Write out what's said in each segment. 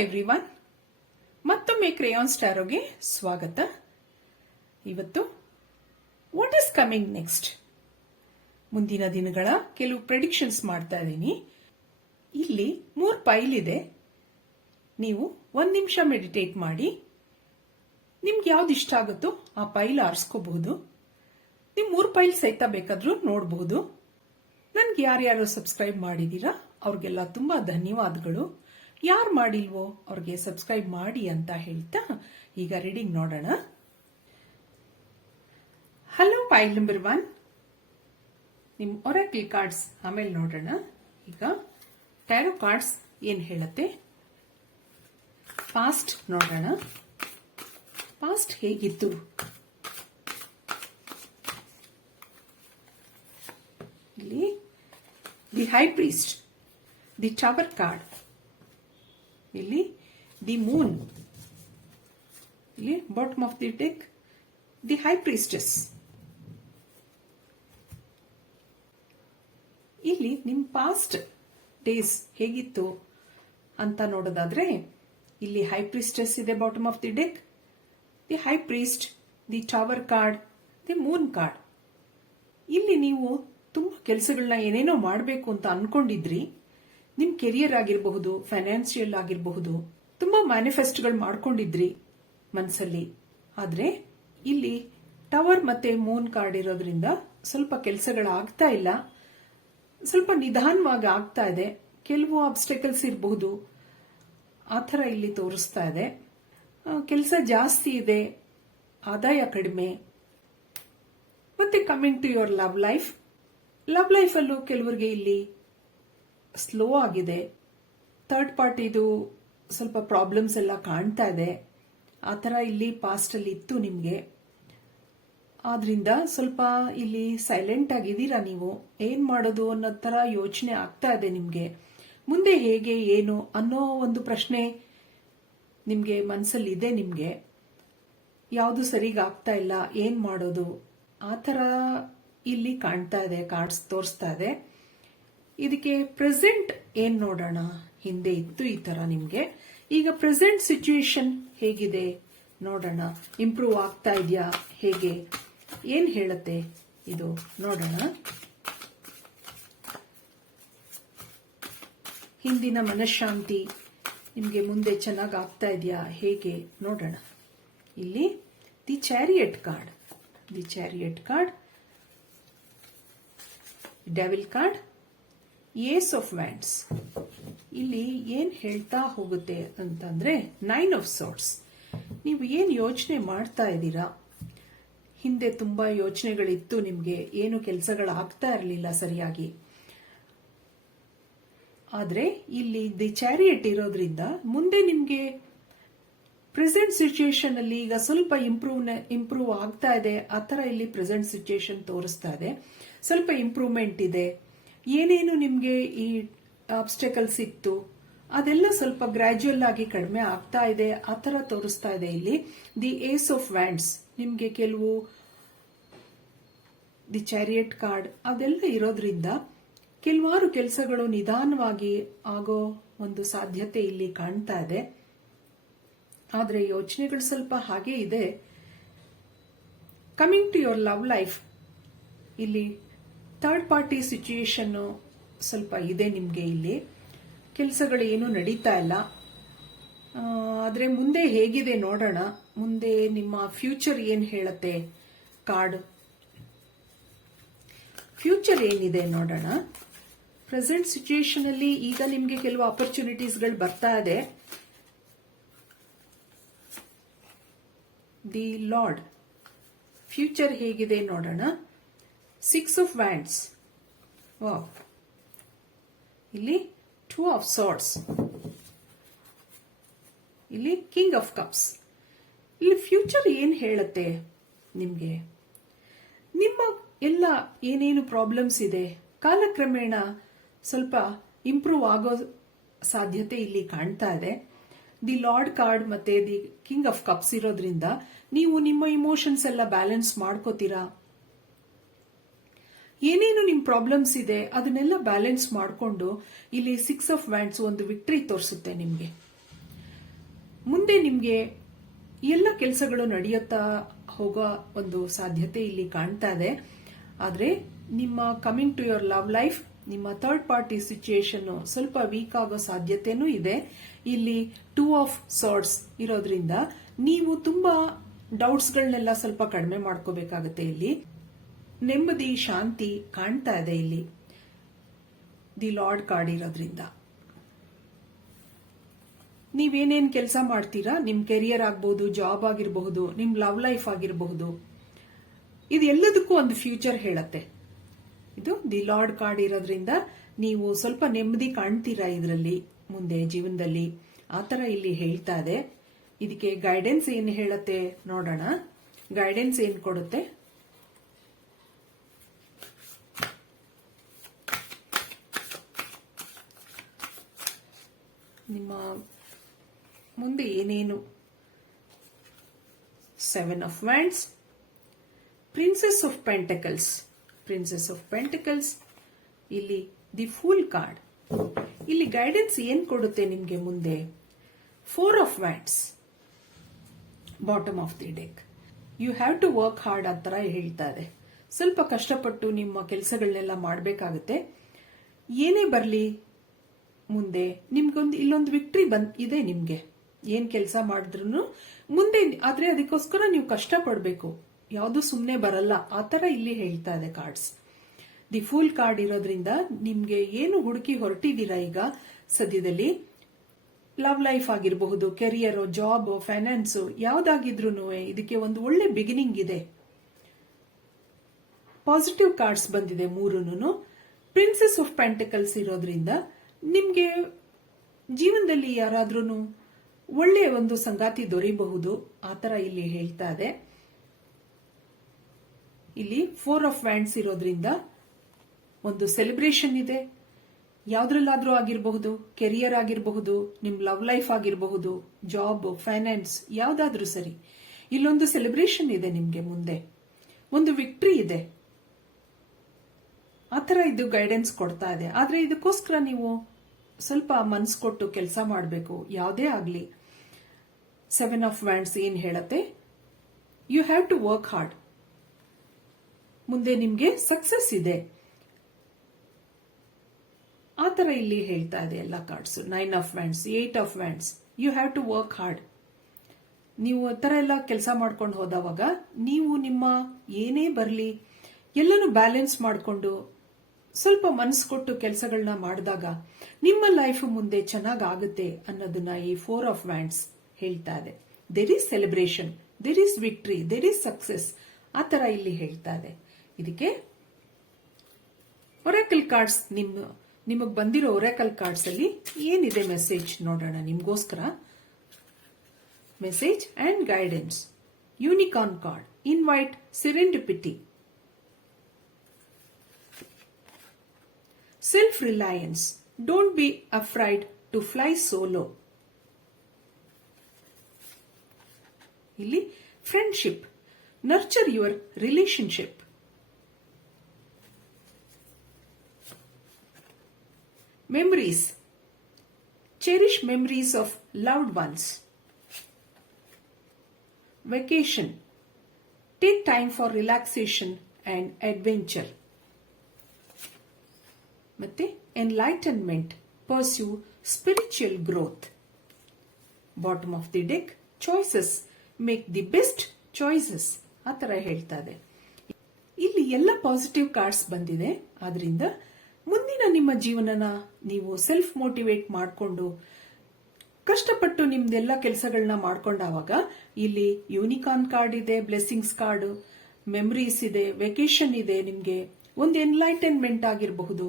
Everyone, ಮತ್ತೊಮ್ಮೆ crayons ಟ್ಯಾರೋಗೆ ಸ್ವಾಗತ. ಇವತ್ತು ವಾಟ್ ಈಸ್ ಕಮಿಂಗ್ ನೆಕ್ಸ್ಟ್, ಮುಂದಿನ ದಿನಗಳ ಕೆಲವು ಪ್ರೆಡಿಕ್ಷನ್ಸ್ ಮಾಡ್ತಾ ಇದ್ದೀನಿ. ಇಲ್ಲಿ 3 ಪೈಲ್ ಇದೆ. ನೀವು 1 ನಿಮಿಷ ಮೆಡಿಟೇಟ್ ಮಾಡಿ ನಿಮ್ಗೆ ಯಾವ್ದು ಇಷ್ಟ ಆಗುತ್ತೋ ಆ ಪೈಲ್ ಆರಿಸ್ಕೋಬಹುದು. ನೀವು 3 ಪೈಲ್ ಸಹಿತ ಬೇಕಾದ್ರೂ ನೋಡಬಹುದು. ನನ್ಗೆ ಯಾರ್ಯಾರು ಸಬ್ಸ್ಕ್ರೈಬ್ ಮಾಡಿದೀರಾ ಅವ್ರಿಗೆಲ್ಲ ತುಂಬಾ ಧನ್ಯವಾದಗಳು. ಯಾರು ಮಾಡಿಲ್ವೋ ಅವ್ರಿಗೆ ಸಬ್ಸ್ಕ್ರೈಬ್ ಮಾಡಿ ಅಂತ ಹೇಳ್ತಾ ಈಗ ರೀಡಿಂಗ್ ನೋಡೋಣ. ಹಲೋ, ಪೈಲ್ ನಂಬರ್ 1 ನಿಮ್ ಒರಾಕಲ್ ಕಾರ್ಡ್ಸ್ ಆಮೇಲೆ ನೋಡೋಣ. ಈಗ ಟ್ಯಾರೋ ಕಾರ್ಡ್ಸ್ ಏನ್ ಹೇಳುತ್ತೆ, ಪಾಸ್ಟ್ ನೋಡೋಣ. ಪಾಸ್ಟ್ ಹೇಗಿತ್ತು? ಇಲ್ಲಿ the high priest, the tower card, ಇಲ್ಲಿ ದಿ ಮೂನ್, ಇಲ್ಲಿ bottom of the deck the high priestess. ಇಲ್ಲಿ ನಿಮ್ ಪಾಸ್ಟ್ ಡೇಸ್ ಹೇಗಿತ್ತು ಅಂತ ನೋಡೋದಾದ್ರೆ ಇಲ್ಲಿ ಹೈ ಪ್ರೀಸ್ಟೆಸ್ ಇದೆ bottom of the deck, the high priest, the tower card, the Moon card. ಇಲ್ಲಿ ನೀವು ತುಂಬಾ ಕೆಲಸಗಳನ್ನ ಏನೇನೋ ಮಾಡಬೇಕು ಅಂತ ಅನ್ಕೊಂಡಿದ್ರಿ. ನಿಮ್ ಕೆರಿಯರ್ ಆಗಿರಬಹುದು, ಫೈನಾನ್ಷಿಯಲ್ ಆಗಿರಬಹುದು, ತುಂಬಾ ಮ್ಯಾನಿಫೆಸ್ಟ್ಗಳು ಮಾಡ್ಕೊಂಡಿದ್ರಿ ಮನಸ್ಸಲ್ಲಿ. ಆದ್ರೆ ಇಲ್ಲಿ ಟವರ್ ಮತ್ತೆ ಮೂನ್ ಕಾರ್ಡ್ ಇರೋದ್ರಿಂದ ಸ್ವಲ್ಪ ಕೆಲಸಗಳಾಗ್ತಾ ಇಲ್ಲ, ಸ್ವಲ್ಪ ನಿಧಾನವಾಗಿ ಆಗ್ತಾ ಇದೆ. ಕೆಲವು ಆಬ್ಸ್ಟೆಕಲ್ಸ್ ಇರಬಹುದು, ಆ ಥರ ಇಲ್ಲಿ ತೋರಿಸ್ತಾ ಇದೆ. ಕೆಲಸ ಜಾಸ್ತಿ ಇದೆ, ಆದಾಯ ಕಡಿಮೆ. ಮತ್ತೆ coming to your love life, love life ಅಲ್ಲೂ ಕೆಲವರಿಗೆ ಇಲ್ಲಿ ಸ್ಲೋ ಆಗಿದೆ. ಥರ್ಡ್ ಪಾರ್ಟಿದು ಸ್ವಲ್ಪ ಪ್ರಾಬ್ಲಮ್ಸ್ ಎಲ್ಲ ಕಾಣ್ತಾ ಇದೆ. ಆ ಥರ ಇಲ್ಲಿ ಪಾಸ್ಟ್ ಅಲ್ಲಿ ಇತ್ತು ನಿಮ್ಗೆ. ಆದ್ರಿಂದ ಸ್ವಲ್ಪ ಇಲ್ಲಿ ಸೈಲೆಂಟ್ ಆಗಿದ್ದೀರಾ ನೀವು. ಏನ್ ಮಾಡೋದು ಅನ್ನೋ ತರ ಯೋಚನೆ ಆಗ್ತಾ ಇದೆ ನಿಮ್ಗೆ. ಮುಂದೆ ಹೇಗೆ ಏನು ಅನ್ನೋ ಒಂದು ಪ್ರಶ್ನೆ ನಿಮ್ಗೆ ಮನಸ್ಸಲ್ಲಿ ಇದೆ. ನಿಮ್ಗೆ ಯಾವುದು ಸರಿಗಾಗ್ತಾ ಇಲ್ಲ, ಏನ್ ಮಾಡೋದು ಆ ಥರ ಇಲ್ಲಿ ಕಾಣ್ತಾ ಇದೆ, ಕಾರ್ಡ್ಸ್ ತೋರಿಸ್ತಾ ಇದೆ. ಇದಕ್ಕೆ ಪ್ರೆಸೆಂಟ್ ಏನ್ ನೋಡೋಣ. ಹಿಂದೆ ಇತ್ತು ಈ ತರ ನಿಮ್ಗೆ, ಈಗ ಪ್ರೆಸೆಂಟ್ ಸಿಚುಯೇಷನ್ ಹೇಗಿದೆ ನೋಡೋಣ. ಇಂಪ್ರೂವ್ ಆಗ್ತಾ ಇದೆಯಾ, ಹೇಗೆ, ಏನ್ ಹೇಳುತ್ತೆ ಇದು ನೋಡೋಣ. ಹಿಂದಿನ ಮನಃಶಾಂತಿ ನಿಮ್ಗೆ ಮುಂದೆ ಚೆನ್ನಾಗಿ ಆಗ್ತಾ ಇದೆಯಾ, ಹೇಗೆ ನೋಡೋಣ. ಇಲ್ಲಿ the chariot card, the chariot card, devil card, ace of wands. ಇಲ್ಲಿ ಏನ್ ಹೇಳ್ತಾ ಹೋಗುತ್ತೆ ಅಂತಂದ್ರೆ 9 ಆಫ್ ಸೋರ್ಟ್ಸ್. ನೀವು ಏನ್ ಯೋಚನೆ ಮಾಡ್ತಾ ಇದ್ದೀರಾ, ಹಿಂದೆ ತುಂಬಾ ಯೋಚನೆಗಳಿತ್ತು ನಿಮ್ಗೆ, ಏನು ಕೆಲಸಗಳಾಗ್ತಾ ಇರಲಿಲ್ಲ ಸರಿಯಾಗಿ. ಆದ್ರೆ ಇಲ್ಲಿ ದಿ ಚಾರಿಯಟ್ ಇರೋದ್ರಿಂದ ಮುಂದೆ ನಿಮ್ಗೆ ಪ್ರೆಸೆಂಟ್ ಸಿಚುಯೇಷನ್ ಅಲ್ಲಿ ಈಗ ಸ್ವಲ್ಪ ಇಂಪ್ರೂವ್ ಆಗ್ತಾ ಇದೆ. ಆ ತರ ಇಲ್ಲಿ ಪ್ರೆಸೆಂಟ್ ಸಿಚುಯೇಷನ್ ತೋರಿಸ್ತಾ ಇದೆ. ಸ್ವಲ್ಪ ಇಂಪ್ರೂವ್ಮೆಂಟ್ ಇದೆ. ಏನೇನು ನಿಮ್ಗೆ ಈ ಆಬ್ಸ್ಟೆಕಲ್ಸ್ ಇತ್ತು ಅದೆಲ್ಲ ಸ್ವಲ್ಪ ಗ್ರಾಜುಯಲ್ ಆಗಿ ಕಡಿಮೆ ಆಗ್ತಾ ಇದೆ. ಆ ತರ ತೋರಿಸ್ತಾ ಇದೆ ಇಲ್ಲಿ. ದಿ ಏಸ್ ಆಫ್ ವ್ಯಾಂಡ್ಸ್, ನಿಮ್ಗೆ ಕೆಲವು ದಿ ಚಾರಿಯಟ್ ಕಾರ್ಡ್ ಅದೆಲ್ಲ ಇರೋದ್ರಿಂದ ಕೆಲವಾರು ಕೆಲಸಗಳು ನಿಧಾನವಾಗಿ ಆಗೋ ಒಂದು ಸಾಧ್ಯತೆ ಇಲ್ಲಿ ಕಾಣ್ತಾ ಇದೆ. ಆದ್ರೆ ಯೋಚನೆಗಳು ಸ್ವಲ್ಪ ಹಾಗೆ ಇದೆ. Coming to your love life, ಇಲ್ಲಿ ಥರ್ಡ್ ಪಾರ್ಟಿ ಸಿಚುಯೇಷನ್ ಸ್ವಲ್ಪ ಇದೆ ನಿಮ್ಗೆ. ಇಲ್ಲಿ ಕೆಲಸಗಳು ಏನು ನಡೀತಾ ಇಲ್ಲ. ಆದ್ರೆ ಮುಂದೆ ಹೇಗಿದೆ ನೋಡೋಣ. ಮುಂದೆ ನಿಮ್ಮ ಫ್ಯೂಚರ್ ಏನ್ ಹೇಳತ್ತೆ ಕಾರ್ಡ್, ಫ್ಯೂಚರ್ ಏನಿದೆ ನೋಡೋಣ. ಪ್ರೆಸೆಂಟ್ ಸಿಚುಯೇಷನ್ ಅಲ್ಲಿ ಈಗ ನಿಮ್ಗೆ ಕೆಲವು ಆಪರ್ಚುನಿಟೀಸ್ಗಳು ಬರ್ತಾ ಇದೆ. ದಿ ಲಾರ್ಡ್, ಫ್ಯೂಚರ್ ಹೇಗಿದೆ ನೋಡೋಣ. 6 ಆಫ್ ವ್ಯಾಂಡ್ಸ್, ವಾವ್. ಇಲ್ಲಿ 2 ಆಫ್ ಸಾರ್ಡ್ಸ್, ಇಲ್ಲಿ ಕಿಂಗ್ ಆಫ್ ಕಪ್ಸ್. ಇಲ್ಲಿ ಫ್ಯೂಚರ್ ಏನ್ ಹೇಳುತ್ತೆ ನಿಮ್ಗೆ, ನಿಮ್ಮ ಎಲ್ಲ ಏನೇನು ಪ್ರಾಬ್ಲಮ್ಸ್ ಇದೆ ಕಾಲಕ್ರಮೇಣ ಸ್ವಲ್ಪ ಇಂಪ್ರೂವ್ ಆಗೋ ಸಾಧ್ಯತೆ ಇಲ್ಲಿ ಕಾಣ್ತಾ ಇದೆ. ದಿ ಲಾರ್ಡ್ ಕಾರ್ಡ್ ಮತ್ತೆ ದಿ ಕಿಂಗ್ ಆಫ್ ಕಪ್ಸ್ ಇರೋದ್ರಿಂದ ನೀವು ನಿಮ್ಮ ಇಮೋಷನ್ಸ್ ಎಲ್ಲ ಬ್ಯಾಲೆನ್ಸ್ ಮಾಡ್ಕೋತೀರಾ. ಏನೇನು ನಿಮ್ ಪ್ರಾಬ್ಲಮ್ಸ್ ಇದೆ ಅದನ್ನೆಲ್ಲ ಬ್ಯಾಲೆನ್ಸ್ ಮಾಡಿಕೊಂಡು ಇಲ್ಲಿ 6 ಆಫ್ ವ್ಯಾಂಡ್ಸ್ ಒಂದು ವಿಕ್ಟರಿ ತೋರಿಸುತ್ತೆ ನಿಮ್ಗೆ. ಮುಂದೆ ನಿಮ್ಗೆ ಎಲ್ಲ ಕೆಲಸಗಳು ನಡೆಯುತ್ತಾ ಹೋಗೋ ಒಂದು ಸಾಧ್ಯತೆ ಇಲ್ಲಿ ಕಾಣ್ತಾ ಇದೆ. ಆದ್ರೆ ನಿಮ್ಮ coming to your love life, ನಿಮ್ಮ ಥರ್ಡ್ ಪಾರ್ಟಿ ಸಿಚುಯೇಷನ್ ಸ್ವಲ್ಪ ವೀಕ್ ಆಗೋ ಸಾಧ್ಯತೆನೂ ಇದೆ. ಇಲ್ಲಿ 2 ಆಫ್ ಸಾರ್ಟ್ಸ್ ಇರೋದ್ರಿಂದ ನೀವು ತುಂಬಾ ಡೌಟ್ಸ್ಗಳನ್ನೆಲ್ಲ ಸ್ವಲ್ಪ ಕಡಿಮೆ ಮಾಡ್ಕೋಬೇಕಾಗತ್ತೆ. ಇಲ್ಲಿ ನೆಮ್ಮದಿ ಶಾಂತಿ ಕಾಣ್ತಾ ಇದೆ. ಇಲ್ಲಿ ದಿ ಲಾರ್ಡ್ ಕಾರ್ಡ್ ಇರೋದ್ರಿಂದ ನೀವೇನೇನ್ ಕೆಲಸ ಮಾಡ್ತೀರಾ, ನಿಮ್ ಕೆರಿಯರ್ ಆಗಬಹುದು, ಜಾಬ್ ಆಗಿರಬಹುದು, ನಿಮ್ ಲವ್ ಲೈಫ್ ಆಗಿರಬಹುದು, ಇದು ಎಲ್ಲದಕ್ಕೂ ಒಂದು ಫ್ಯೂಚರ್ ಹೇಳತ್ತೆ. ಇದು ದಿ ಲಾರ್ಡ್ ಕಾರ್ಡ್ ಇರೋದ್ರಿಂದ ನೀವು ಸ್ವಲ್ಪ ನೆಮ್ಮದಿ ಕಾಣ್ತೀರಾ ಇದರಲ್ಲಿ ಮುಂದೆ ಜೀವನದಲ್ಲಿ, ಆತರ ಇಲ್ಲಿ ಹೇಳ್ತಾ ಇದೆ. ಇದಕ್ಕೆ ಗೈಡೆನ್ಸ್ ಏನ್ ಹೇಳತ್ತೆ ನೋಡೋಣ. ಗೈಡೆನ್ಸ್ ಏನ್ ಕೊಡುತ್ತೆ? ನಿಮ್ಮ ಮುಂದೆ ಏನೇನು 7 of wands, princess of pentacles, princess of pentacles, ಇಲ್ಲಿ ದಿ ಫೂಲ್ ಕಾರ್ಡ್. ಇಲ್ಲಿ ಗೈಡೆನ್ಸ್ ಏನ್ ಕೊಡುತ್ತೆ ನಿಮ್ಗೆ ಮುಂದೆ? 4 of wands, bottom of the deck. You have to work hard ಅಂತರ ಹೇಳ್ತಾ ಇದೆ. ಸ್ವಲ್ಪ ಕಷ್ಟಪಟ್ಟು ನಿಮ್ಮ ಕೆಲಸಗಳನ್ನೆಲ್ಲ ಮಾಡಬೇಕಾಗುತ್ತೆ. ಏನೇ ಬರಲಿ ಮುಂದೆ ನಿಮ್ಗೊಂದು ಇಲ್ಲೊಂದು ವಿಕ್ಟ್ರಿ ಇದೆ ನಿಮ್ಗೆ. ಏನ್ ಕೆಲಸ ಮಾಡಿದ್ರು ಮುಂದೆ, ಆದ್ರೆ ಅದಕ್ಕೋಸ್ಕರ ನೀವು ಕಷ್ಟ ಪಡ್ಬೇಕು, ಯಾವುದು ಸುಮ್ಮನೆ ಬರಲ್ಲ, ಆತರ ಇಲ್ಲಿ ಹೇಳ್ತಾ ಇದೆ ಕಾರ್ಡ್ಸ್. ದಿ ಫೂಲ್ ಕಾರ್ಡ್ ಇರೋದ್ರಿಂದ ನಿಮ್ಗೆ ಏನು ಹುಡುಕಿ ಹೊರಟಿದ್ದೀರಾ ಈಗ ಸದ್ಯದಲ್ಲಿ, ಲವ್ ಲೈಫ್ ಆಗಿರಬಹುದು, ಕೆರಿಯರ್, ಜಾಬ್, ಫೈನಾನ್ಸ್, ಯಾವ್ದಾಗಿದ್ರು ಇದಕ್ಕೆ ಒಂದು ಒಳ್ಳೆ ಬಿಗಿನಿಂಗ್ ಇದೆ. ಪಾಸಿಟಿವ್ ಕಾರ್ಡ್ಸ್ ಬಂದಿದೆ 3. ಪ್ರಿನ್ಸೆಸ್ ಆಫ್ ಪೆಂಟಕಲ್ಸ್ ಇರೋದ್ರಿಂದ ನಿಮ್ಗೆ ಜೀವನದಲ್ಲಿ ಯಾರಾದ್ರೂ ಒಳ್ಳೆಯ ಒಂದು ಸಂಗಾತಿ ದೊರೆಯಬಹುದು, ಆತರ ಇಲ್ಲಿ ಹೇಳ್ತಾ ಇದೆ. ಇಲ್ಲಿ 4 ಆಫ್ ವ್ಯಾಂಡ್ಸ್ ಇರೋದ್ರಿಂದ ಒಂದು ಸೆಲೆಬ್ರೇಷನ್ ಇದೆ. ಯಾವ್ದ್ರಲ್ಲಾದ್ರೂ ಆಗಿರಬಹುದು, ಕೆರಿಯರ್ ಆಗಿರಬಹುದು, ನಿಮ್ ಲವ್ ಲೈಫ್ ಆಗಿರಬಹುದು, ಜಾಬ್, ಫೈನಾನ್ಸ್, ಯಾವ್ದಾದ್ರೂ ಸರಿ, ಇಲ್ಲೊಂದು ಸೆಲೆಬ್ರೇಷನ್ ಇದೆ ನಿಮ್ಗೆ ಮುಂದೆ, ಒಂದು ವಿಕ್ಟ್ರಿ ಇದೆ. ಆತರ ಇದು ಗೈಡೆನ್ಸ್ ಕೊಡ್ತಾ ಇದೆ. ಆದ್ರೆ ಇದಕ್ಕೋಸ್ಕರ ನೀವು ಸ್ವಲ್ಪ ಮನ್ಸು ಕೊಟ್ಟು ಕೆಲಸ ಮಾಡಬೇಕು, ಯಾವುದೇ ಆಗ್ಲಿ. 7 ಆಫ್ ವ್ಯಾಂಡ್ಸ್ ಏನ್ ಹೇಳತ್ತೆ? You have to work hard. ಮುಂದೆ ನಿಮ್ಗೆ ಸಕ್ಸಸ್ ಇದೆ, ಆತರ ಇಲ್ಲಿ ಹೇಳ್ತಾ ಇದೆ ಎಲ್ಲ cards. 9 of wands, 8 of wands, you have to work hard. ನೀವು ಆ ತರ ಎಲ್ಲ ಕೆಲಸ ಮಾಡ್ಕೊಂಡು ಹೋದವಾಗ ನೀವು ನಿಮ್ಮ ಏನೇ ಬರಲಿ ಎಲ್ಲನೂ ಬ್ಯಾಲೆನ್ಸ್ ಮಾಡಿಕೊಂಡು ಸ್ವಲ್ಪ ಮನಸ್ಸು ಕೊಟ್ಟು ಕೆಲಸಗಳನ್ನ ಮಾಡಿದಾಗ ನಿಮ್ಮ ಲೈಫ್ ಮುಂದೆ ಚೆನ್ನಾಗಾಗುತ್ತೆ ಅನ್ನೋದನ್ನ ಈ 4 ಆಫ್ ವ್ಯಾಂಡ್ಸ್ ಹೇಳ್ತಾ ಇದೆ. There is celebration, there is victory, there is success, ಆತರ ಇಲ್ಲಿ ಹೇಳ್ತಾ ಇದೆ. ಇದಕ್ಕೆ ಒರಾಕಲ್ ಕಾರ್ಡ್ಸ್, ನಿಮಗ್ ಬಂದಿರೋ ಒರಾಕಲ್ ಕಾರ್ಡ್ಸ್ ಅಲ್ಲಿ ಏನಿದೆ ಮೆಸೇಜ್ ನೋಡೋಣ ನಿಮ್ಗೋಸ್ಕರ. Message and guidance. Unicorn card, invite serendipity. Self-reliance. Don't be afraid to fly solo. ಇಲ್ಲಿ friendship. Nurture your relationship. Memories. Cherish memories of loved ones. Vacation. Take time for relaxation and adventure. ಮತ್ತೆ enlightenment, pursue spiritual growth. Bottom of the deck, choices, make the best choices, ಆ ತರ ಹೇಳ್ತಾ ಇದೆ. ಇಲ್ಲಿ ಎಲ್ಲ positive cards ಬಂದಿದೆ. ಆದ್ರಿಂದ ಮುಂದಿನ ನಿಮ್ಮ ಜೀವನನ ನೀವು ಸೆಲ್ಫ್ ಮೋಟಿವೇಟ್ ಮಾಡಿಕೊಂಡು ಕಷ್ಟಪಟ್ಟು ನಿಮ್ದೆಲ್ಲ ಕೆಲಸಗಳನ್ನ ಮಾಡ್ಕೊಂಡಾಗ ಇಲ್ಲಿ ಯೂನಿಕಾರ್ನ್ ಕಾರ್ಡ್ ಇದೆ, ಬ್ಲೆಸ್ಸಿಂಗ್ಸ್ ಕಾರ್ಡ್, ಮೆಮರೀಸ್ ಇದೆ, ವೆಕೇಶನ್ ಇದೆ, ನಿಮ್ಗೆ ಒಂದು ಎನ್ಲೈಟನ್ಮೆಂಟ್ ಆಗಿರಬಹುದು,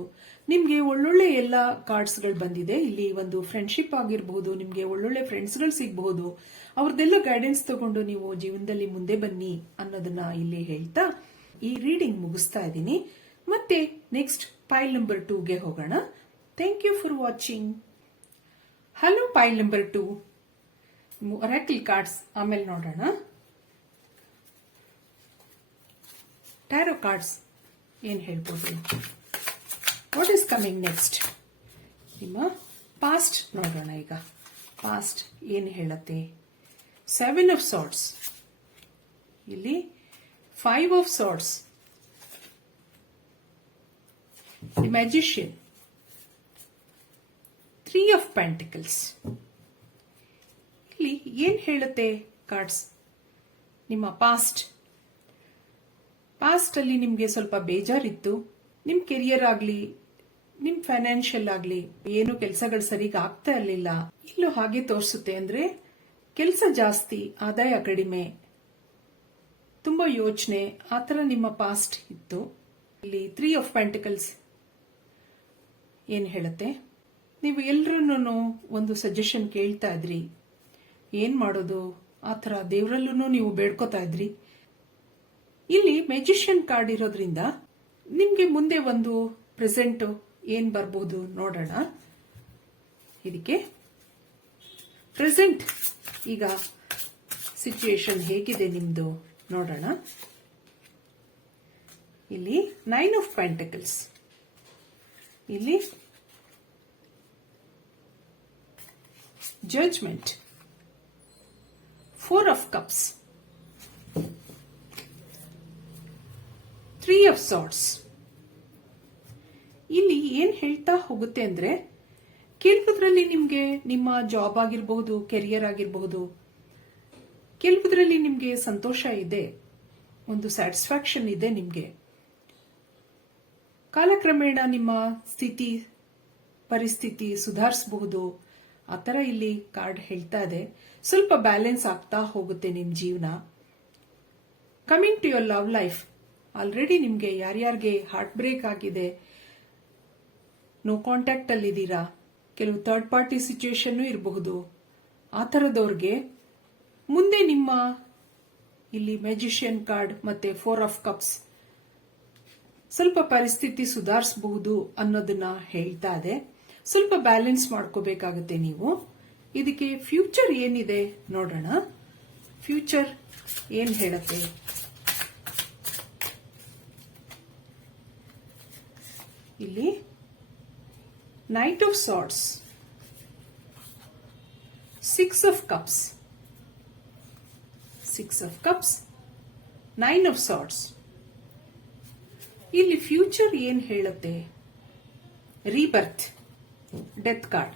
ನಿಮ್ಗೆ ಒಳ್ಳೊಳ್ಳೆ ಎಲ್ಲ ಕಾರ್ಡ್ಸ್ ಗಳು ಬಂದಿದೆ. ಇಲ್ಲಿ ಒಂದು ಫ್ರೆಂಡ್ಶಿಪ್ ಆಗಿರಬಹುದು, ನಿಮ್ಗೆ ಒಳ್ಳೊಳ್ಳೆ ಫ್ರೆಂಡ್ಸ್ ಗಳು ಸಿಗಬಹುದು, ಅವ್ರದ್ದೆಲ್ಲ ಗೈಡೆನ್ಸ್ ತಗೊಂಡು ನೀವು ಜೀವನದಲ್ಲಿ ಮುಂದೆ ಬನ್ನಿ ಅನ್ನೋದನ್ನ ಇಲ್ಲಿ ಹೇಳ್ತಾ ಈ ರೀಡಿಂಗ್ ಮುಗಿಸ್ತಾ ಇದ್ದೀನಿ. ಮತ್ತೆ ನೆಕ್ಸ್ಟ್ ಪೈಲ್ ನಂಬರ್ 2ಗೆ ಹೋಗೋಣ. Thank you for watching. Hello pile number 2, oracle cards ಆಮೇಲೆ ನೋಡೋಣ. ಟ್ಯಾರೋ ಕಾರ್ಡ್ಸ್ ಏನ್ ಹೇಳ್ಬೋದು, ವಾಟ್ ಈಸ್ ಕಮಿಂಗ್ ನೆಕ್ಸ್ಟ್, ನಿಮ್ಮ ಪಾಸ್ಟ್ ನೋಡೋಣ ಈಗ. ಪಾಸ್ಟ್ ಏನು ಹೇಳುತ್ತೆ? 7 ಆಫ್ ಸಾರ್ಟ್ಸ್, ಇಲ್ಲಿ 5 of swords, the magician, 3 of pentacles. ಇಲ್ಲಿ ಏನ್ ಹೇಳುತ್ತೆ ಕಾರ್ಡ್ಸ್? ನಿಮ್ಮ ಪಾಸ್ಟ್ ಅಲ್ಲಿ ನಿಮ್ಗೆ ಸ್ವಲ್ಪ ಬೇಜಾರಿತ್ತು, ನಿಮ್ ಕೆರಿಯರ್ ಆಗ್ಲಿ, ನಿಮ್ ಫೈನಾನ್ಷಿಯಲ್ ಆಗ್ಲಿ ಏನು ಕೆಲಸಗಳು ಸರಿಗ ಆಗ್ತಾ ಇರಲಿಲ್ಲ. ಇಲ್ಲೂ ಹಾಗೆ ತೋರಿಸುತ್ತೆ, ಅಂದ್ರೆ ಕೆಲಸ ಜಾಸ್ತಿ, ಆದಾಯ ಕಡಿಮೆ, ತುಂಬಾ ಯೋಚನೆ, ಆತರ ನಿಮ್ಮ ಪಾಸ್ಟ್ ಇತ್ತು. ಇಲ್ಲಿ 3 ಆಫ್ ಪೆಂಟಿಕಲ್ಸ್ ಏನ್ ಹೇಳುತ್ತೆ? ನೀವು ಎಲ್ರನ್ನೂ ಒಂದು ಸಜೆಷನ್ ಕೇಳ್ತಾ ಇದ್ರಿ, ಏನ್ ಮಾಡೋದು, ಆತರ ದೇವರಲ್ಲೂ ನೀವು ಬೇಡ್ಕೋತಾ ಇದ್ರಿ. ಇಲ್ಲಿ ಮ್ಯಾಜಿಷಿಯನ್ ಕಾರ್ಡ್ ಇರೋದ್ರಿಂದ ನಿಮ್ಗೆ ಮುಂದೆ ಒಂದು ಪ್ರೆಸೆಂಟ್ ಏನ್ ಬರ್ಬಹುದು ನೋಡೋಣ. ಇದಕ್ಕೆ ಪ್ರೆಸೆಂಟ್ ಈಗ ಸಿಚುಯೇಷನ್ ಹೇಗಿದೆ ನಿಮ್ದು ನೋಡೋಣ. ಇಲ್ಲಿ 9 ಆಫ್ ಪೆಂಟಿಕಲ್ಸ್, ಇಲ್ಲಿ judgement, 4 of cups, 3 of swords. ಇಲ್ಲಿ ಏನ್ ಹೇಳ್ತಾ ಹೋಗುತ್ತೆ ಅಂದ್ರೆ, ಕೆಲವುದ್ರಲ್ಲಿ ನಿಮ್ಗೆ ನಿಮ್ಮ ಜಾಬ್ ಆಗಿರಬಹುದು, ಕೆರಿಯರ್ ಆಗಿರಬಹುದು, ಕೆಲವುದ್ರಲ್ಲಿ ನಿಮ್ಗೆ ಸಂತೋಷ ಇದೆ, ಒಂದು ಸ್ಯಾಟಿಸ್ಫ್ಯಾಕ್ಷನ್ ಇದೆ ನಿಮ್ಗೆ. ಕಾಲಕ್ರಮೇಣ ನಿಮ್ಮ ಸ್ಥಿತಿ ಪರಿಸ್ಥಿತಿ ಸುಧಾರಿಸಬಹುದು, ಆತರ ಇಲ್ಲಿ ಕಾರ್ಡ್ ಹೇಳ್ತಾ ಇದೆ. ಸ್ವಲ್ಪ ಬ್ಯಾಲೆನ್ಸ್ ಆಗ್ತಾ ಹೋಗುತ್ತೆ ನಿಮ್ ಜೀವನ. Coming to your love life, already ನಿಮ್ಗೆ ಯಾರ್ಯಾರಿಗೆ ಹಾರ್ಟ್ ಬ್ರೇಕ್ ಆಗಿದೆ, ನೋ ಕಾಂಟ್ಯಾಕ್ಟ್ ಅಲ್ಲಿ ಇದ್ದೀರಾ, ಕೆಲವು ಥರ್ಡ್ ಪಾರ್ಟಿ ಸಿಚುಯೇಷನ್ ಇರಬಹುದು, ಆ ತರದವ್ರಿಗೆ ಮುಂದೆ ನಿಮ್ಮ ಇಲ್ಲಿ ಮ್ಯಾಜಿಷಿಯನ್ ಕಾರ್ಡ್ ಮತ್ತೆ 4 ಆಫ್ ಕಪ್ಸ್ ಸ್ವಲ್ಪ ಪರಿಸ್ಥಿತಿ ಸುಧಾರಿಸಬಹುದು ಅನ್ನೋದನ್ನ ಹೇಳ್ತಾ ಇದೆ. ಸ್ವಲ್ಪ ಬ್ಯಾಲೆನ್ಸ್ ಮಾಡ್ಕೋಬೇಕಾಗುತ್ತೆ ನೀವು. ಇದಕ್ಕೆ ಫ್ಯೂಚರ್ ಏನಿದೆ ನೋಡೋಣ. ಫ್ಯೂಚರ್ ಏನ್ ಹೇಳುತ್ತೆ? ಇಲ್ಲಿ knight of swords, 6 of cups, 9 of swords. ಇಲ್ಲಿ ಫ್ಯೂಚರ್ ಏನ್ ಹೇಳುತ್ತೆ? Rebirth, death card.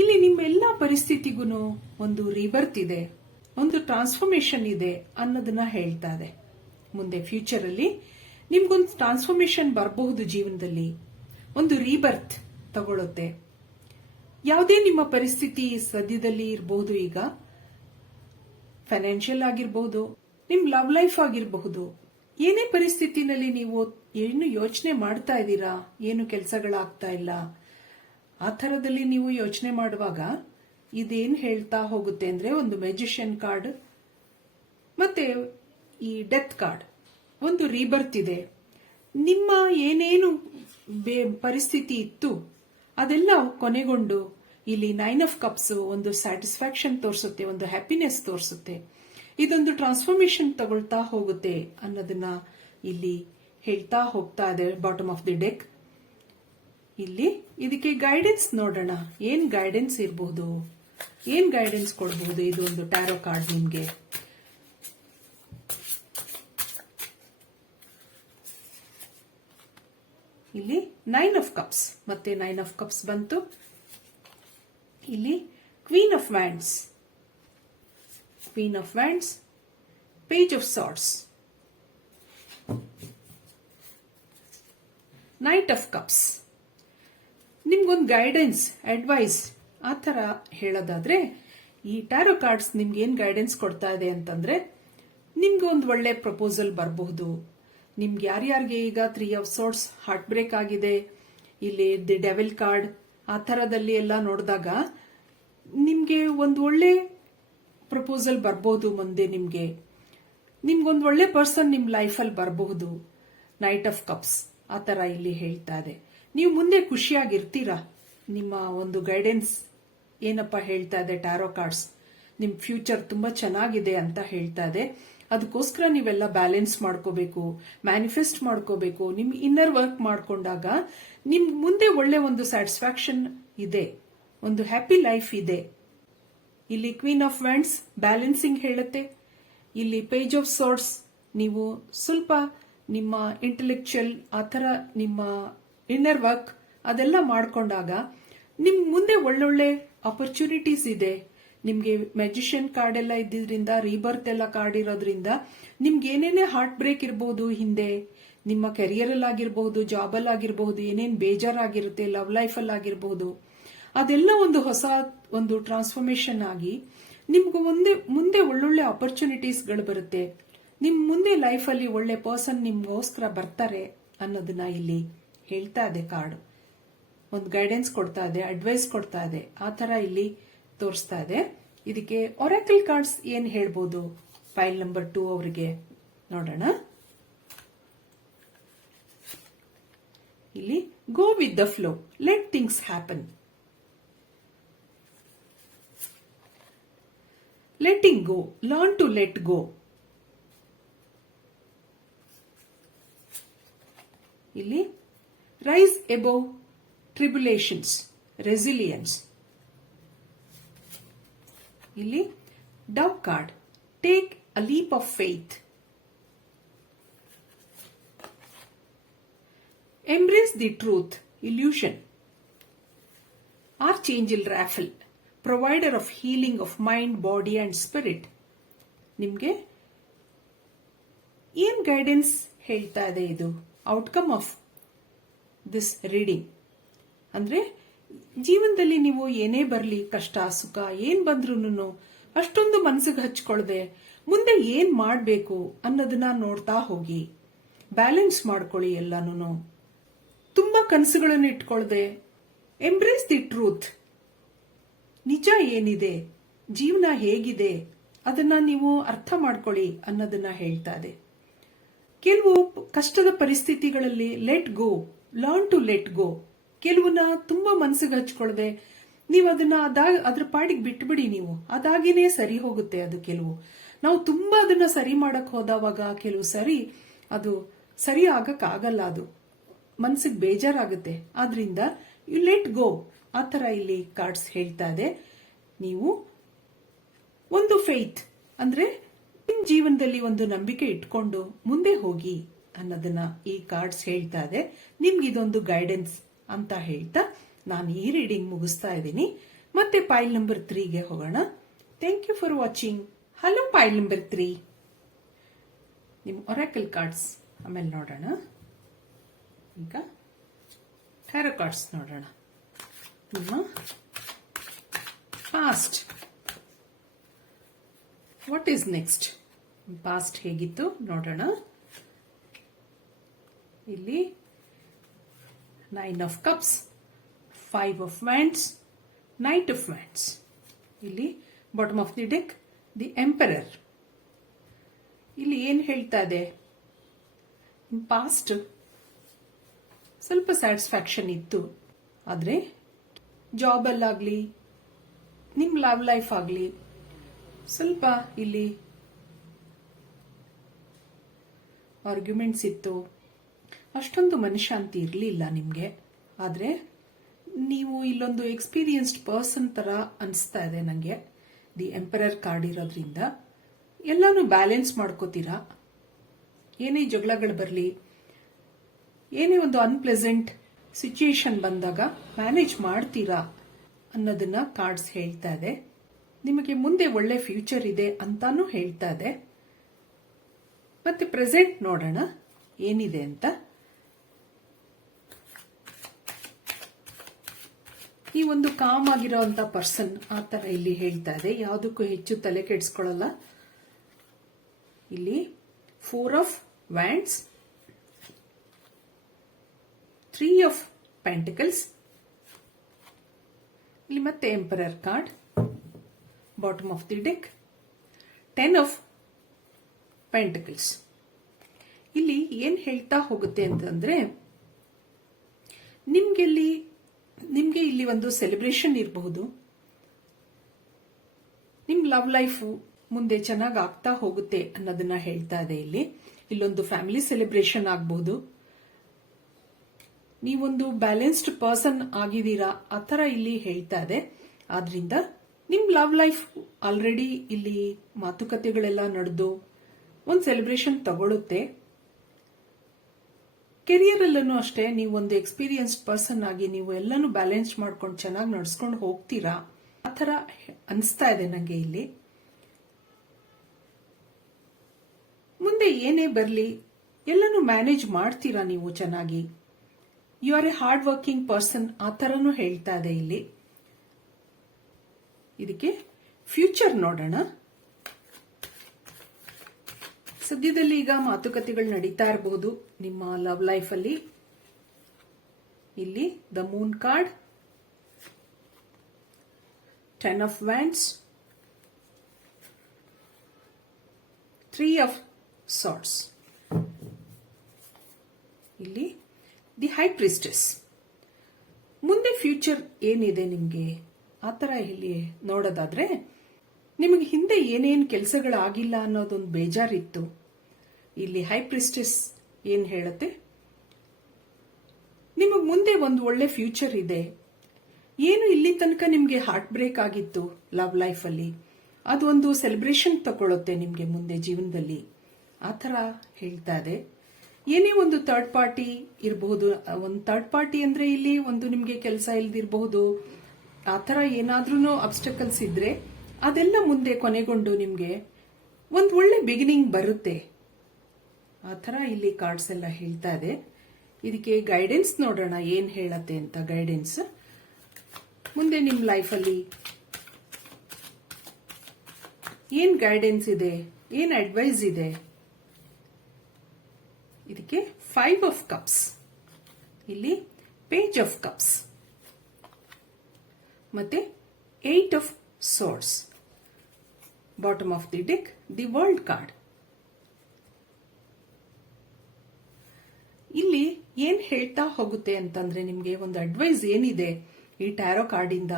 ಇಲ್ಲಿ ನಿಮ್ಮ ಎಲ್ಲಾ ಪರಿಸ್ಥಿತಿಗೂ ಒಂದು ರೀಬರ್ತ್ ಇದೆ, ಒಂದು ಟ್ರಾನ್ಸ್ಫಾರ್ಮೇಶನ್ ಇದೆ ಅನ್ನೋದನ್ನ ಹೇಳ್ತಾ ಇದೆ. ಮುಂದೆ ಫ್ಯೂಚರ್ ಅಲ್ಲಿ ನಿಮ್ಗೊಂದು ಟ್ರಾನ್ಸ್ಫಾರ್ಮೇಶನ್ ಬರಬಹುದು, ಜೀವನದಲ್ಲಿ ಒಂದು ರೀಬರ್ತ್ ತಗೊಳುತ್ತೆ. ಯಾವುದೇ ನಿಮ್ಮ ಪರಿಸ್ಥಿತಿ ಸದ್ಯದಲ್ಲಿ ಇರಬಹುದು, ಈಗ ಫೈನಾನ್ಷಿಯಲ್ ಆಗಿರಬಹುದು, ನಿಮ್ ಲವ್ ಲೈಫ್ ಆಗಿರಬಹುದು, ಏನೇ ಪರಿಸ್ಥಿತಿನಲ್ಲಿ ನೀವು ಏನು ಯೋಚನೆ ಮಾಡ್ತಾ ಇದ್ದೀರಾ, ಏನು ಕೆಲಸಗಳಾಗ್ತಾ ಇಲ್ಲ, ಆ ಥರದಲ್ಲಿ ನೀವು ಯೋಚನೆ ಮಾಡುವಾಗ ಇದೇನ್ ಹೇಳ್ತಾ ಹೋಗುತ್ತೆ ಅಂದ್ರೆ, ಒಂದು ಮ್ಯಾಜಿಷಿಯನ್ ಕಾರ್ಡ್ ಮತ್ತೆ ಈ ಡೆತ್ ಕಾರ್ಡ್, ಒಂದು ರೀಬರ್ತ್ ಇದೆ. ನಿಮ್ಮ ಏನೇನು ಪರಿಸ್ಥಿತಿ ಇತ್ತು ಅದೆಲ್ಲ ಕೊನೆಗೊಂಡು ಇಲ್ಲಿ 9 ಆಫ್ ಕಪ್ಸ್ ಒಂದು ಸ್ಯಾಟಿಸ್ಫ್ಯಾಕ್ಷನ್ ತೋರಿಸುತ್ತೆ, ಒಂದು ಹ್ಯಾಪಿನೆಸ್ ತೋರಿಸುತ್ತೆ. ಇದೊಂದು ಟ್ರಾನ್ಸ್ಫಾರ್ಮೇಶನ್ ತಗೊಳ್ತಾ ಹೋಗುತ್ತೆ ಅನ್ನೋದನ್ನ ಇಲ್ಲಿ ಹೇಳ್ತಾ ಹೋಗ್ತಾ ಇದೆ ಬಾಟಮ್ ಆಫ್ ದಿ ಡೆಕ್. ಇಲ್ಲಿ ಇದಕ್ಕೆ ಗೈಡೆನ್ಸ್ ನೋಡೋಣ, ಏನ್ ಗೈಡೆನ್ಸ್ ಇರಬಹುದು, ಏನ್ ಗೈಡೆನ್ಸ್ ಕೊಡಬಹುದು ಇದು ಒಂದು ಟ್ಯಾರೋ ಕಾರ್ಡ್ ನಿಮ್ಗೆ. ಇಲ್ಲಿ 9 ಆಫ್ ಕಪ್ಸ್ ಮತ್ತೆ 9 ಆಫ್ ಕಪ್ಸ್ ಬಂತು. ಇಲ್ಲಿ queen of wands, page of swords, knight of cups. ನಿಮ್ಗೊಂದು ಗೈಡೆನ್ಸ್, ಅಡ್ವೈಸ್ ಆ ತರ ಹೇಳೋದಾದ್ರೆ, ಈ ಟ್ಯಾರೋ ಕಾರ್ಡ್ಸ್ ನಿಮ್ಗೆ ಏನ್ ಗೈಡೆನ್ಸ್ ಕೊಡ್ತಾ ಇದೆ ಅಂತಂದ್ರೆ, ನಿಮ್ಗೆ ಒಂದು ಒಳ್ಳೆ ಪ್ರಪೋಸಲ್ ಬರಬಹುದು. ನಿಮ್ಗೆ ಯಾರ್ಯಾರಿಗೆ ಈಗ 3 ಆಫ್ ಸಾರ್ಟ್ಸ್ ಹಾರ್ಟ್ ಬ್ರೇಕ್ ಆಗಿದೆ, ಇಲ್ಲಿ ದಿ ಡೆವಿಲ್ ಕಾರ್ಡ್ ಆ ತರದಲ್ಲಿ ಎಲ್ಲ ನೋಡಿದಾಗ ನಿಮ್ಗೆ ಒಂದು ಒಳ್ಳೆ ಪ್ರಪೋಸಲ್ ಬರಬಹುದು. ಮುಂದೆ ನಿಮ್ಗೊಂದು ಒಳ್ಳೆ ಪರ್ಸನ್ ನಿಮ್ ಲೈಫಲ್ಲಿ ಬರಬಹುದು. ನೈಟ್ ಆಫ್ ಕಪ್ಸ್ ಆ ತರ ಇಲ್ಲಿ ಹೇಳ್ತಾ ಇದೆ. ನೀವು ಮುಂದೆ ಖುಷಿಯಾಗಿರ್ತೀರಾ. ನಿಮ್ಮ ಒಂದು ಗೈಡೆನ್ಸ್ ಏನಪ್ಪ ಹೇಳ್ತಾ ಇದೆ ಟ್ಯಾರೋ ಕಾರ್ಡ್ಸ್, ನಿಮ್ ಫ್ಯೂಚರ್ ತುಂಬಾ ಚೆನ್ನಾಗಿದೆ ಅಂತ ಹೇಳ್ತಾ ಇದೆ. ಅದಕ್ಕೋಸ್ಕರ ನೀವೆಲ್ಲ ಬ್ಯಾಲೆನ್ಸ್ ಮಾಡ್ಕೋಬೇಕು, ಮ್ಯಾನಿಫೆಸ್ಟ್ ಮಾಡ್ಕೋಬೇಕು. ನಿಮ್ ಇನ್ನರ್ ವರ್ಕ್ ಮಾಡ್ಕೊಂಡಾಗ ನಿಮ್ ಮುಂದೆ ಒಳ್ಳೆ ಒಂದು ಸ್ಯಾಟಿಸ್ಫ್ಯಾಕ್ಷನ್ ಇದೆ. ಒಂದು ಹ್ಯಾಪಿ ಲೈಫ್ ಇದೆ. ಇಲ್ಲಿ ಕ್ವೀನ್ ಆಫ್ ವ್ಯಾಂಡ್ಸ್ ಬ್ಯಾಲೆನ್ಸಿಂಗ್ ಹೇಳುತ್ತೆ. ಇಲ್ಲಿ ಪೇಜ್ ಆಫ್ ಸೋರ್ಡ್ಸ್ ನೀವು ಸ್ವಲ್ಪ ನಿಮ್ಮ ಇಂಟೆಲೆಕ್ಚುಯಲ್ ಆತರ ನಿಮ್ಮ ಇನ್ನರ್ ವರ್ಕ್ ಅದೆಲ್ಲ ಮಾಡ್ಕೊಂಡಾಗ ನಿಮ್ ಮುಂದೆ ಒಳ್ಳೊಳ್ಳೆ ಅಪರ್ಚುನಿಟೀಸ್ ಇದೆ. ನಿಮ್ಗೆ ಮ್ಯಾಜಿಷಿಯನ್ ಕಾರ್ಡ್ ಎಲ್ಲ ಇದ್ದಿದ್ರಿಂದ, ರೀಬರ್ತ್ ಎಲ್ಲ ಕಾರ್ಡ್ ಇರೋದ್ರಿಂದ ನಿಮ್ಗೆ ಏನೇನೇ ಹಾರ್ಟ್ ಬ್ರೇಕ್ ಇರಬಹುದು ಹಿಂದೆ, ನಿಮ್ಮ ಕೆರಿಯರ್ ಅಲ್ಲಿ ಆಗಿರಬಹುದು, ಜಾಬ್ ಅಲ್ಲಿ ಆಗಿರಬಹುದು, ಏನೇನ್ ಬೇಜಾರಾಗಿರುತ್ತೆ, ಲವ್ ಲೈಫ್ ಅಲ್ಲಿ ಆಗಿರಬಹುದು, ಅದೆಲ್ಲ ಒಂದು ಟ್ರಾನ್ಸ್ಫಾರ್ಮೇಶನ್ ಆಗಿ ನಿಮ್ಗೆ ಮುಂದೆ ಒಳ್ಳೊಳ್ಳೆ ಅಪರ್ಚುನಿಟೀಸ್ ಗಳು ಬರುತ್ತೆ. ನಿಮ್ ಮುಂದೆ ಲೈಫ್ ಅಲ್ಲಿ ಒಳ್ಳೆ ಪರ್ಸನ್ ನಿಮ್ಗೋಸ್ಕರ ಬರ್ತಾರೆ ಅನ್ನೋದನ್ನ ಇಲ್ಲಿ ಹೇಳ್ತಾ ಇದೆ ಕಾರ್ಡ್. ಒಂದು ಗೈಡೆನ್ಸ್ ಕೊಡ್ತಾ ಇದೆ, ಅಡ್ವೈಸ್ ಕೊಡ್ತಾ ಇದೆ, ಆ ತರ ಇಲ್ಲಿ ತೋರಿಸ್ತಾ ಇದೆ. ಇದಕ್ಕೆ ಒರಾಕಲ್ ಕಾರ್ಡ್ಸ್ ಏನ್ ಹೇಳ್ಬೋದು ಫೈಲ್ ನಂಬರ್ 2 ಅವರಿಗೆ ನೋಡೋಣ. ಇಲ್ಲಿ go with the flow, let things happen. Letting go, learn to let go. ಇಲ್ಲಿ ರೈಸ್ ಎಬೋವ್ ಟ್ರಿಬ್ಯುಲೇಷನ್ಸ್, ರೆಸಿಲಿಯನ್ಸ್. ಇಲ್ಲಿ dove card, take a leap of faith. Embrace the truth, illusion. Archangel Raphael, provider of healing of mind, body and spirit. ನಿಮ್ಗೆ ಏನ್ guidance ಹೇಳ್ತಾ ಇದೆ ಇದು outcome of this reading ಅಂದ್ರೆ, ಜೀವನದಲ್ಲಿ ನೀವು ಏನೇ ಬರಲಿ, ಕಷ್ಟ ಸುಖ ಏನ್ ಬಂದ್ರೂನು ಅಷ್ಟೊಂದು ಮನಸ್ಸಿಗೆ ಹಚ್ಕೊಳ್ದೆ ಮುಂದೆ ಏನ್ ಮಾಡಬೇಕು ಅನ್ನೋದನ್ನ ನೋಡ್ತಾ ಹೋಗಿ, ಬ್ಯಾಲೆನ್ಸ್ ಮಾಡ್ಕೊಳ್ಳಿ ಎಲ್ಲಾನು. ತುಂಬಾ ಕನಸುಗಳನ್ನು ಇಟ್ಕೊಳ್ದೆ ಎಂಬ್ರೇಸ್ ದಿ ಟ್ರೂತ್, ನಿಜ ಏನಿದೆ, ಜೀವನ ಹೇಗಿದೆ ಅದನ್ನ ನೀವು ಅರ್ಥ ಮಾಡ್ಕೊಳ್ಳಿ ಅನ್ನೋದನ್ನ ಹೇಳ್ತಾ ಇದೆ. ಕೆಲವು ಕಷ್ಟದ ಪರಿಸ್ಥಿತಿಗಳಲ್ಲಿ let go, learn to let go. ಕೆಲವನ್ನ ತುಂಬಾ ಮನಸ್ಸಿಗೆ ಹಚ್ಕೊಳ್ದೆ ನೀವು ಅದನ್ನ ಅದ್ರ ಪಾಡಿಗೆ ಬಿಟ್ಬಿಡಿ. ನೀವು ಅದಾಗಿನೇ ಸರಿ ಹೋಗುತ್ತೆ. ಅದು ಕೆಲವು ನಾವು ತುಂಬಾ ಅದನ್ನ ಸರಿ ಮಾಡಕ್ ಹೋದವಾಗ ಕೆಲವು ಸರಿ ಅದು ಸರಿ ಆಗಕ್ ಆಗಲ್ಲ, ಅದು ಮನಸ್ಸಿಗೆ ಬೇಜಾರಾಗುತ್ತೆ. ಆದ್ರಿಂದ ಯು ಲೆಟ್ ಗೋ, ಆತರ ಇಲ್ಲಿ ಕಾರ್ಡ್ಸ್ ಹೇಳ್ತಾ ಇದೆ. ನೀವು ಒಂದು ಫೇತ್ ಅಂದ್ರೆ ನಿಮ್ ಜೀವನದಲ್ಲಿ ಒಂದು ನಂಬಿಕೆ ಇಟ್ಕೊಂಡು ಮುಂದೆ ಹೋಗಿ ಅನ್ನೋದನ್ನ ಈ ಕಾರ್ಡ್ಸ್ ಹೇಳ್ತಾ ಇದೆ. ನಿಮ್ಗೆ ಇದೊಂದು ಗೈಡೆನ್ಸ್ ಅಂತ ಹೇಳ್ತಾ ನಾನು ಈ ರೀಡಿಂಗ್ ಮುಗಿಸ್ತಾ ಇದ್ದೀನಿ. ಮತ್ತೆ ಪೈಲ್ ನಂಬರ್ 3ಗೆ ಹೋಗೋಣ. Thank you for watching. Hello pile number 3, ನಿಮ್ ಒರಾಕಲ್ ಕಾರ್ಡ್ಸ್ ಆಮೇಲೆ ನೋಡೋಣ. ಈಗ ಟ್ಯಾರೋ ಕಾರ್ಡ್ಸ್ ನೋಡೋಣ. ನಿಮ್ಮ past, what is next, past ಹೇಗಿತ್ತು ನೋಡೋಣ. ಇಲ್ಲಿ 9 of cups, 5 of wands, knight of wands. ಇಲ್ಲಿ bottom of the deck the emperor. ಇಲ್ಲಿ ಏನ್ ಹೇಳ್ತಾ ಇದೆ, ಪಾಸ್ಟ್ ಸ್ವಲ್ಪ ಸ್ಯಾಟಿಸ್ಫ್ಯಾಕ್ಷನ್ ಇತ್ತು, ಆದ್ರೆ ಜಾಬ್ ಅಲ್ಲಾಗ್ಲಿ ನಿಮ್ ಲವ್ ಲೈಫ್ ಆಗ್ಲಿ ಸ್ವಲ್ಪ ಇಲ್ಲಿ ಆರ್ಗ್ಯುಮೆಂಟ್ಸ್ ಇತ್ತು, ಅಷ್ಟೊಂದು ಮನಃಶಾಂತಿ ಇರಲಿಲ್ಲ ನಿಮ್ಗೆ. ಆದ್ರೆ ನೀವು ಇಲ್ಲೊಂದು ಎಕ್ಸ್ಪೀರಿಯನ್ಸ್ಡ್ ಪರ್ಸನ್ ತರ ಅನಿಸ್ತಾ ಇದೆ ನಂಗೆ. ದಿ ಎಂಪರರ್ ಕಾರ್ಡ್ ಇರೋದ್ರಿಂದ ಎಲ್ಲಾನು ಬ್ಯಾಲೆನ್ಸ್ ಮಾಡ್ಕೋತೀರಾ. ಏನೇ ಜಗಳಗಳು ಬರಲಿ, ಏನೇ ಒಂದು ಅನ್ಪ್ಲೆಸೆಂಟ್ ಸಿಚುಯೇಷನ್ ಬಂದಾಗ ಮ್ಯಾನೇಜ್ ಮಾಡ್ತೀರಾ ಅನ್ನೋದನ್ನ ಕಾರ್ಡ್ಸ್ ಹೇಳ್ತಾ ಇದೆ. ನಿಮಗೆ ಮುಂದೆ ಒಳ್ಳೆ ಫ್ಯೂಚರ್ ಇದೆ ಅಂತಾನು ಹೇಳ್ತಾ ಇದೆ. ಮತ್ತೆ ಪ್ರೆಸೆಂಟ್ ನೋಡೋಣ ಏನಿದೆ ಅಂತ. ಈ ಒಂದು ಕಾಮ್ ಆಗಿರೋಂತ ಪರ್ಸನ್ ಆತರ ಇಲ್ಲಿ ಹೇಳ್ತಾ ಇದೆ. ಯಾವುದಕ್ಕೂ ಹೆಚ್ಚು ತಲೆ ಕೆಡಿಸ್ಕೊಳ್ಳಲ್ಲ. ಇಲ್ಲಿ 4 ಆಫ್ ವ್ಯಾಂಡ್ಸ್, 3 ಆಫ್ ಪೆಂಟಿಕಲ್ಸ್. ಇಲ್ಲಿ ಮತ್ತೆ emperor card, bottom of the deck 10 of pentacles. ಇಲ್ಲಿ ಏನ್ ಹೇಳ್ತಾ ಹೋಗುತ್ತೆ ಅಂತಂದ್ರೆ, ನಿಮ್ಗೆ ಇಲ್ಲಿ ಒಂದು ಸೆಲೆಬ್ರೇಷನ್ ಇರಬಹುದು. ನಿಮ್ ಲವ್ ಲೈಫ್ ಮುಂದೆ ಚೆನ್ನಾಗಿ ಆಗ್ತಾ ಹೋಗುತ್ತೆ ಅನ್ನೋದನ್ನ ಹೇಳ್ತಾ ಇದೆ. ಇಲ್ಲೊಂದು ಫ್ಯಾಮಿಲಿ ಸೆಲೆಬ್ರೇಷನ್ ಆಗಬಹುದು. ನೀವೊಂದು ಬ್ಯಾಲೆನ್ಸ್ಡ್ ಪರ್ಸನ್ ಆಗಿದ್ದೀರಾ ಆ ಥರ ಇಲ್ಲಿ ಹೇಳ್ತಾ ಇದೆ. ಆದ್ರಿಂದ ನಿಮ್ ಲವ್ ಲೈಫ್ ಆಲ್ರೆಡಿ ಇಲ್ಲಿ ಮಾತುಕತೆಗಳೆಲ್ಲ ನಡೆದು ಒಂದು ಸೆಲೆಬ್ರೇಷನ್ ತಗೊಳುತ್ತೆ. ಕೆರಿಯರ್ ಅಲ್ಲೂ ಅಷ್ಟೇ ನೀವು ಒಂದು ಎಕ್ಸ್ಪೀರಿಯನ್ಸ್ಡ್ ಪರ್ಸನ್ ಆಗಿ ನೀವು ಎಲ್ಲಾನು ಬ್ಯಾಲೆನ್ಸ್ ಮಾಡ್ಕೊಂಡು ಚೆನ್ನಾಗಿ ನಡ್ಸ್ಕೊಂಡು ಹೋಗ್ತೀರಾ ಆ ಥರ ಅನಿಸ್ತಾ ಇದೆ ನಂಗೆ ಇಲ್ಲಿ. ಮುಂದೆ ಏನೇ ಬರಲಿ ಎಲ್ಲಾನು ಮ್ಯಾನೇಜ್ ಮಾಡ್ತೀರಾ ನೀವು ಚೆನ್ನಾಗಿ. You are a hard working person ಆ ಥರನೂ ಹೇಳ್ತಾ ಇದೆ ಇಲ್ಲಿ. ಇದಕ್ಕೆ ಫ್ಯೂಚರ್ ನೋಡೋಣ. ಸದ್ಯದಲ್ಲಿ ಈಗ ಮಾತುಕತೆಗಳು ನಡೀತಾ ಇರಬಹುದು ನಿಮ್ಮ ಲವ್ ಲೈಫ್ ಅಲ್ಲಿ. ಇಲ್ಲಿ the Moon card, 10 of Wands, 3 of Swords. ಇಲ್ಲಿ ದಿ ಹೈ ಪ್ರಿಸ್ಟೆಸ್. ಮುಂದೆ ಫ್ಯೂಚರ್ ಏನಿದೆ ನಿಮ್ಗೆ ಆ ಥರ ಇಲ್ಲಿ ನೋಡೋದಾದ್ರೆ, ನಿಮಗೆ ಹಿಂದೆ ಏನೇನು ಕೆಲಸಗಳಾಗಿಲ್ಲ ಅನ್ನೋದೊಂದು ಬೇಜಾರಿತ್ತು. ಇಲ್ಲಿ ಹೈ ಪ್ರಿಸ್ಟೆಸ್ ಏನ್ ಹೇಳುತ್ತೆ, ನಿಮಗೆ ಮುಂದೆ ಒಂದು ಒಳ್ಳೆ ಫ್ಯೂಚರ್ ಇದೆ. ಏನು ಇಲ್ಲಿ ತನಕ ನಿಮ್ಗೆ ಹಾರ್ಟ್ ಬ್ರೇಕ್ ಆಗಿತ್ತು ಲವ್ ಲೈಫ್ ಅಲ್ಲಿ, ಅದೊಂದು ಸೆಲೆಬ್ರೇಷನ್ ತಗೊಳುತ್ತೆ ನಿಮ್ಗೆ ಮುಂದೆ ಜೀವನದಲ್ಲಿ ಆ ಥರ ಹೇಳ್ತಾ ಇದೆ. ಏನೇ ಒಂದು ಥರ್ಡ್ ಪಾರ್ಟಿ ಇರಬಹುದು. ಒಂದು ಥರ್ಡ್ ಪಾರ್ಟಿ ಅಂದ್ರೆ ಇಲ್ಲಿ ಒಂದು ನಿಮ್ಗೆ ಕೆಲಸ ಇಲ್ದಿರಬಹುದು. ಆ ಥರ ಏನಾದ್ರೂ ಅಬ್ಸ್ಟಕಲ್ಸ್ ಇದ್ರೆ ಅದೆಲ್ಲ ಮುಂದೆ ಕೊನೆಗೊಂಡು ನಿಮ್ಗೆ ಒಂದು ಒಳ್ಳೆ ಬಿಗಿನಿಂಗ್ ಬರುತ್ತೆ ಆ ಥರ ಇಲ್ಲಿ ಕಾರ್ಡ್ಸ್ ಎಲ್ಲ ಹೇಳ್ತಾ ಇದೆ. ಇದಕ್ಕೆ ಗೈಡೆನ್ಸ್ ನೋಡೋಣ ಏನ್ ಹೇಳತ್ತೆ ಅಂತ. ಗೈಡೆನ್ಸ್ ಮುಂದೆ ನಿಮ್ ಲೈಫಲ್ಲಿ ಏನ್ ಗೈಡೆನ್ಸ್ ಇದೆ, ಏನ್ ಅಡ್ವೈಸ್ ಇದೆ. ಇದಕ್ಕೆ 5 of Cups, ಇಲ್ಲಿ Page of Cups ಮತ್ತೆ 8 of Swords. Bottom of the deck the world card. ಇಲ್ಲಿ ಏನ್ ಹೇಳ್ತಾ ಹೋಗುತ್ತೆ ಅಂತಂದ್ರೆ, ನಿಮ್ಗೆ ಒಂದು ಅಡ್ವೈಸ್ ಏನಿದೆ ಈ ಟ್ಯಾರೋ ಕಾರ್ಡಿಂದ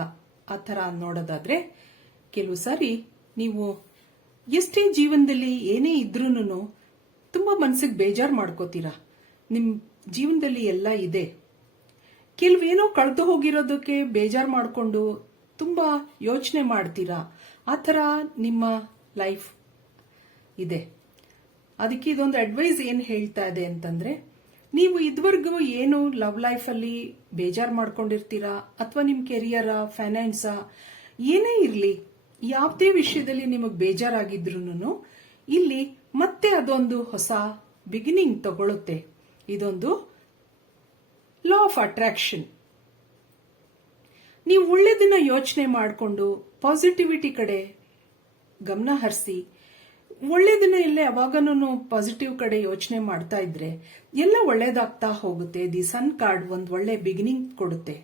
ಆ ಥರ ನೋಡೋದಾದ್ರೆ, ಕೆಲವು ಸಾರಿ ನೀವು ಎಷ್ಟೇ ಜೀವನದಲ್ಲಿ ಏನೇ ಇದ್ರೂನು ತುಂಬಾ ಮನಸ್ಸಿಗೆ ಬೇಜಾರು ಮಾಡ್ಕೋತೀರಾ. ನಿಮ್ ಜೀವನದಲ್ಲಿ ಎಲ್ಲ ಇದೆ, ಕೆಲವೇನೋ ಕಳೆದು ಹೋಗಿರೋದಕ್ಕೆ ಬೇಜಾರು ಮಾಡ್ಕೊಂಡು ತುಂಬಾ ಯೋಚನೆ ಮಾಡ್ತೀರಾ. ಆ ಥರ ನಿಮ್ಮ ಲೈಫ್ ಇದೆ. ಅದಕ್ಕೆ ಇದೊಂದು ಅಡ್ವೈಸ್ ಏನ್ ಹೇಳ್ತಾ ಇದೆ ಅಂತಂದ್ರೆ, ನೀವು ಇದುವರೆಗೂ ಏನು ಲವ್ ಲೈಫ್ ಅಲ್ಲಿ ಬೇಜಾರು ಮಾಡ್ಕೊಂಡಿರ್ತೀರಾ, ಅಥವಾ ನಿಮ್ ಕೆರಿಯರ, ಫೈನಾನ್ಸ ಏನೇ ಇರ್ಲಿ, ಯಾವುದೇ ವಿಷಯದಲ್ಲಿ ನಿಮಗೆ ಬೇಜಾರಾಗಿದ್ರು ಇಲ್ಲಿ ಮತ್ತೆ ಅದೊಂದು ಹೊಸ ಬಿಗಿನಿಂಗ್ ತಗೊಳುತ್ತೆ. ಇದೊಂದು ಲಾ ಆಫ್ ಅಟ್ರಾಕ್ಷನ್. ನೀವು ಒಳ್ಳೆದನ್ನ ಯೋಚನೆ ಮಾಡಿಕೊಂಡು ಪಾಸಿಟಿವಿಟಿ ಕಡೆ ಗಮನ ಹರಿಸಿ, ಒಳ್ಳೆದನ್ನ ಇಲ್ಲೇ ಯಾವಾಗನೂ ಪಾಸಿಟಿವ್ ಕಡೆ ಯೋಚನೆ ಮಾಡ್ತಾ ಇದ್ರೆ ಎಲ್ಲ ಒಳ್ಳೇದಾಗ್ತಾ ಹೋಗುತ್ತೆ. ದಿ ಸನ್ ಕಾರ್ಡ್ ಒಂದು ಒಳ್ಳೆ ಬಿಗಿನಿಂಗ್ ಕೊಡುತ್ತೆ.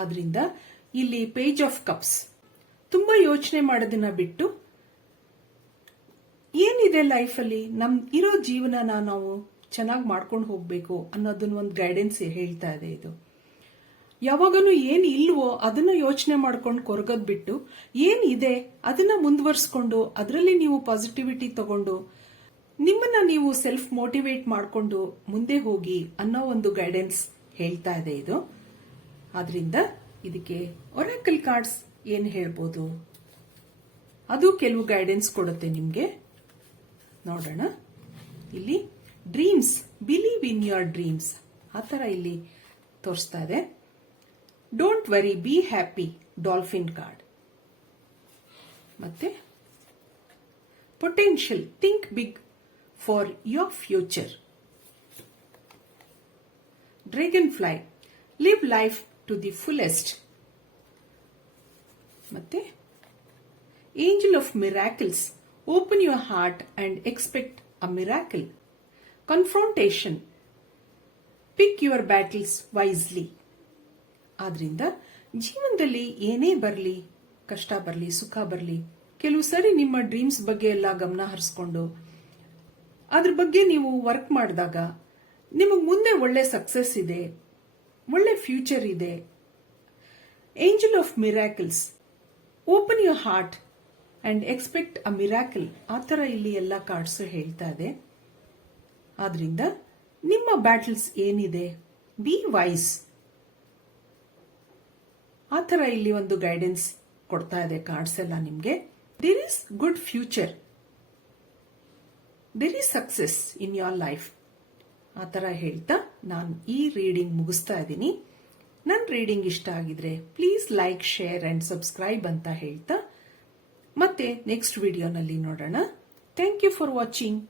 ಆದ್ರಿಂದ ಇಲ್ಲಿ ಪೇಜ್ ಆಫ್ ಕಪ್ಸ್, ತುಂಬಾ ಯೋಚನೆ ಮಾಡೋದನ್ನ ಬಿಟ್ಟು ಏನಿದೆ ಲೈಫಲ್ಲಿ ನಮ್ ಇರೋ ಜೀವನನ ನಾವು ಚೆನ್ನಾಗಿ ಮಾಡ್ಕೊಂಡು ಹೋಗ್ಬೇಕು ಅನ್ನೋದನ್ನ ಒಂದು ಗೈಡೆನ್ಸ್ ಹೇಳ್ತಾ ಇದೆ. ಇದು ಯಾವಾಗನೂ ಏನ್ ಇಲ್ವೋ ಅದನ್ನ ಯೋಚನೆ ಮಾಡ್ಕೊಂಡು ಕೊರಗೋದ್ ಬಿಟ್ಟು ಏನಿದೆ ಅದನ್ನ ಮುಂದುವರ್ಸ್ಕೊಂಡು ಅದರಲ್ಲಿ ನೀವು ಪಾಸಿಟಿವಿಟಿ ತಗೊಂಡು ನಿಮ್ಮನ್ನ ನೀವು ಸೆಲ್ಫ್ ಮೋಟಿವೇಟ್ ಮಾಡ್ಕೊಂಡು ಮುಂದೆ ಹೋಗಿ ಅನ್ನೋ ಒಂದು ಗೈಡೆನ್ಸ್ ಹೇಳ್ತಾ ಇದೆ ಇದು. ಆದ್ರಿಂದ ಇದಕ್ಕೆ ಒರಾಕಲ್ ಕಾರ್ಡ್ಸ್ ಏನ್ ಹೇಳ್ಬೋದು, ಅದು ಕೆಲವು ಗೈಡೆನ್ಸ್ ಕೊಡುತ್ತೆ ನಿಮ್ಗೆ. ನೋಡೋಣ. ಇಲ್ಲಿ dreams, believe in your dreams ಆ ಥರ ಇಲ್ಲಿ ತೋರಿಸ್ತಾ ಇದೆ. Don't worry, be happy, dolphin card. ಮತ್ತೆ potential, think big for your future. Dragonfly, live life to the fullest. ಮತ್ತೆ angel of miracles, open your heart and expect a miracle. Confrontation, pick your battles wisely. ಆದ್ರಿಂದ ಜೀವನದಲ್ಲಿ ಏನೇ ಬರಲಿ, ಕಷ್ಟ ಬರಲಿ, ಸುಖ ಬರಲಿ, ಕೆಲವು ಸರಿ ನಿಮ್ಮ ಡ್ರೀಮ್ಸ್ ಬಗ್ಗೆ ಎಲ್ಲ ಗಮನ ಹರಿಸ್ಕೊಂಡು ಅದ್ರ ಬಗ್ಗೆ ನೀವು ವರ್ಕ್ ಮಾಡಿದಾಗ ನಿಮಗೆ ಮುಂದೆ ಒಳ್ಳೆ ಸಕ್ಸಸ್ ಇದೆ, ಒಳ್ಳೆ ಫ್ಯೂಚರ್ ಇದೆ. Angel of miracles, open your heart and expect a miracle. ಆ ಥರ ಇಲ್ಲಿ ಎಲ್ಲ ಕಾರ್ಡ್ಸ್ ಹೇಳ್ತಾ ಇದೆ. ಆದ್ರಿಂದ ನಿಮ್ಮ ಬ್ಯಾಟಲ್ಸ್ ಏನಿದೆ, ಬಿ ವೈಸ್. ಆ ಥರ ಇಲ್ಲಿ ಒಂದು ಗೈಡೆನ್ಸ್ ಕೊಡ್ತಾ ಇದೆ ಕಾರ್ಡ್ಸ್ ಎಲ್ಲ ನಿಮಗೆ. There is good future, there is success in your life. ಆ ಥರ ಹೇಳ್ತಾ ನಾನು ಈ ರೀಡಿಂಗ್ ಮುಗಿಸ್ತಾ ಇದ್ದೀನಿ. ನನ್ನ ರೀಡಿಂಗ್ ಇಷ್ಟ ಆಗಿದ್ರೆ please like, share and subscribe ಅಂತ ಹೇಳ್ತಾ ಮತ್ತೆ ನೆಕ್ಸ್ಟ್ ವಿಡಿಯೋನಲ್ಲಿ ನೋಡೋಣ. Thank you for watching.